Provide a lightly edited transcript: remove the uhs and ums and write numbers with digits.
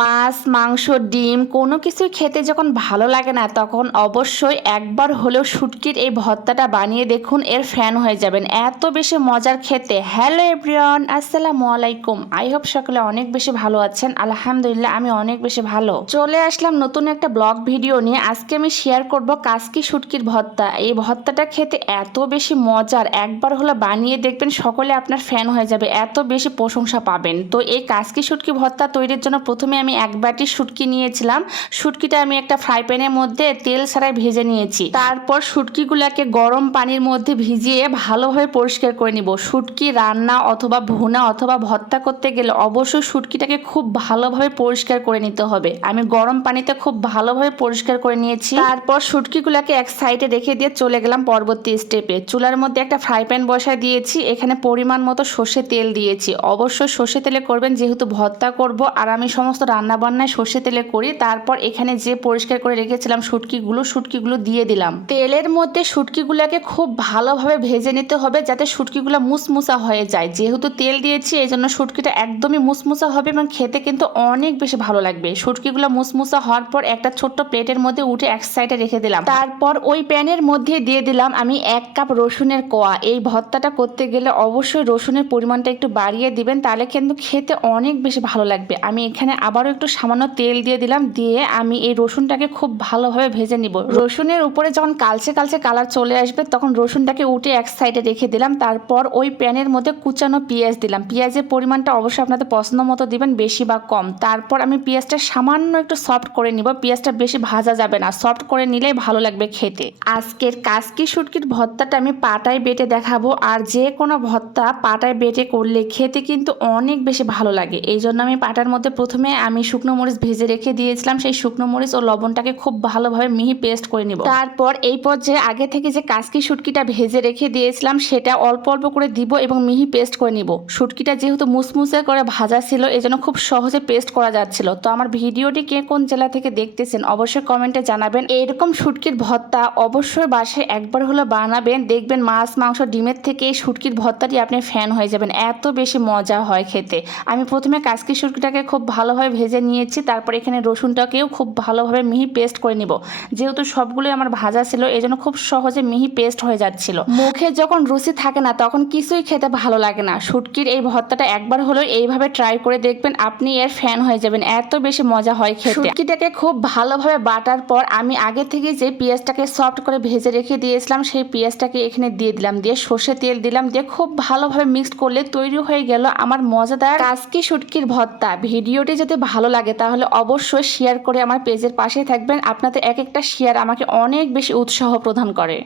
মাছ, মাংস, ডিম কোনো কিছুই খেতে যখন ভালো লাগে না তখন অবশ্যই একবার হলেও শুটকির এই ভর্তাটা বানিয়ে দেখুন, এর ফ্যান হয়ে যাবেন। এত বেশি মজার খেতে। হ্যালো এভরিওয়ান, আসসালামু আলাইকুম। আই হোপ সকলে অনেক বেশি ভালো আছেন। আলহামদুলিল্লাহ আমি অনেক বেশি ভালো। চলে আসলাম নতুন একটা ব্লগ ভিডিও নিয়ে। আজকে আমি শেয়ার করব কাসকি শুটকির ভর্তা। এই ভর্তাটা খেতে এত বেশি মজার, একবার হলো বানিয়ে দেখবেন, সকলে আপনার ফ্যান হয়ে যাবে, এত বেশি প্রশংসা পাবেন। তো এই কাসকি শুটকি ভর্তা তৈরির জন্য প্রথমে আমি এক বাটি শুটকি নিয়েছিলাম। শুটকিটা আমি একটা ফ্রাই প্যানের মধ্যে তেল ছাড়াই ভেজে নিয়েছি। তারপর শুটকিগুলোকে গরম পানির মধ্যে ভিজিয়ে ভালোভাবে পরিষ্কার করে নিব। শুটকি রান্না অথবা ভুনা অথবা ভর্তা করতে গেলে অবশ্যই শুটকিটাকে খুব ভালোভাবে পরিষ্কার করে নিতে হবে। আমি গরম পানিতে খুব ভালোভাবে পরিষ্কার করে নিয়েছি। তারপর শুটকিগুলোকে এক সাইডে রেখে দিয়ে চলে গেলাম পরবর্তী স্টেপে। চুলার মধ্যে একটা ফ্রাই প্যান বসায় দিয়েছি। এখানে পরিমাণ মতো সর্ষে তেল দিয়েছি। অবশ্যই সর্ষে তেলে করবেন, যেহেতু ভর্তা করব আর আমি সমস্ত রান্না বান্নায় সর্ষে তেলে করি। তারপর এখানে যে পরিষ্কার করে রেখেছিলাম শুটকিগুলো দিয়ে দিলাম। তেলের মধ্যে শুটকিগুলোকে খুব ভালোভাবে ভেজে নিতে হবে, যাতে শুটকিগুলো মুসমুসা হয়ে যায়। যেহেতু তেল দিয়েছি এই জন্য শুটকিটা একদমই মুসমুসা হবে এবং খেতে কিন্তু অনেক বেশি ভালো লাগবে। শুটকিগুলো মুসমুসা হওয়ার পর একটা ছোট্ট প্লেটের মধ্যে উঠে এক সাইডে রেখে দিলাম। তারপর ওই প্যানের মধ্যে দিয়ে দিলাম আমি 1 কাপ রসুনের কোয়া। এই ভর্তাটা করতে গেলে অবশ্যই রসুনের পরিমাণটা একটু বাড়িয়ে দিবেন, তাহলে কিন্তু খেতে অনেক বেশি ভালো লাগবে। আমি এখানে আবারও একটু সামান্য তেল দিয়ে দিলাম। দিয়ে আমি এই রসুনটাকে খুব ভালোভাবে ভেজে নিব। রসুনের উপরে যখন কালচে কালচে কালার চলে আসবে তখন রসুনটাকে উঠে এক সাইডে রেখে দিলাম। তারপর ওই প্যানের মধ্যে কুচানো পেঁয়াজ দিলাম। পেঁয়াজের পরিমাণটা অবশ্যই আপনাদের পছন্দ মতো দিবেন, বেশি বা কম। তারপর আমি পেঁয়াজটা সামান্য একটু সফট করে নিব। পেঁয়াজটা বেশি ভাজা যাবে না, সফট করে নিলেই ভালো লাগবে খেতে। আজকের কাসকি শুটকির ভর্তাটা আমি পাটায় বেটে দেখাবো। আর যে কোনো ভর্তা পাটায় বেটে করলে খেতে কিন্তু অনেক বেশি ভালো লাগে। এই জন্য আমি পাটার মধ্যে প্রথমে আমি শুকনো মরিচ ভেজে রেখে দিয়েছিলাম। সেই শুকনো মরিচ ও লবণটাকে খুব ভালোভাবে মিহি পেস্ট করে নিব। তারপর এই পর্যায়ে আগে থেকে যে কাসকি শুটকিটা ভেজে রেখে দিয়েছিলাম সেটা অল্প অল্প করে দিব এবং মিহি পেস্ট করে নিব। শুটকিটা যেহেতু মুসমুসে করে ভাজা ছিল এই জন্য খুব সহজে পেস্ট করা যাচ্ছিল। তো আমার ভিডিওটি কে কোন জেলা থেকে দেখতেছেন অবশ্যই কমেন্টে জানাবেন। এরকম শুটকির ভর্তা অবশ্যই বাসায় একবার হলো বানাবেন, দেখবেন মাছ, মাংস, ডিমের থেকে এই শুটকির ভর্তাটি আপনি ফ্যান হয়ে যাবেন, এত বেশি মজা হয় খেতে। আমি প্রথমে কাসকি শুটকিটাকে খুব ভালোভাবে ভেজে নিয়েছি। তারপর এখানে রসুনটাকেও খুব ভালোভাবে মিহি পেস্ট করে নিব। যেহেতু সবগুলোই আমার ভাজা ছিল এই জন্য খুব সহজে মিহি পেস্ট হয়ে যাচ্ছিল। মুখে যখন রুচি থাকে না তখন কিছুই খেতে ভালো লাগে না। শুটকির এই ভর্তাটা একবার হলো এইভাবে ট্রাই করে দেখবেন, আপনি এর ফ্যান হয়ে যাবেন, এত বেশি মজা হয় খেতে। শুটকিটাকে খুব ভালোভাবে বাটার পর আমি আগে থেকে যে পেঁয়াজটাকে সফট করে ভেজে রেখে দিয়েছিলাম সেই পেঁয়াজটাকে এখানে দিয়ে দিলাম। দিয়ে সর্ষে তেল দিলাম। দিয়ে খুব ভালোভাবে মিক্সড করলে তৈরি হয়ে গেল আমার মজাদার কাসকি শুটকির ভর্তা। ভিডিওটি যদি ভালো লাগে তাহলে অবশ্যই শেয়ার করে আমার পেজের পাশে থাকবেন। আপনাদের এক একটা শেয়ার আমাকে অনেক বেশি উৎসাহ প্রদান করে।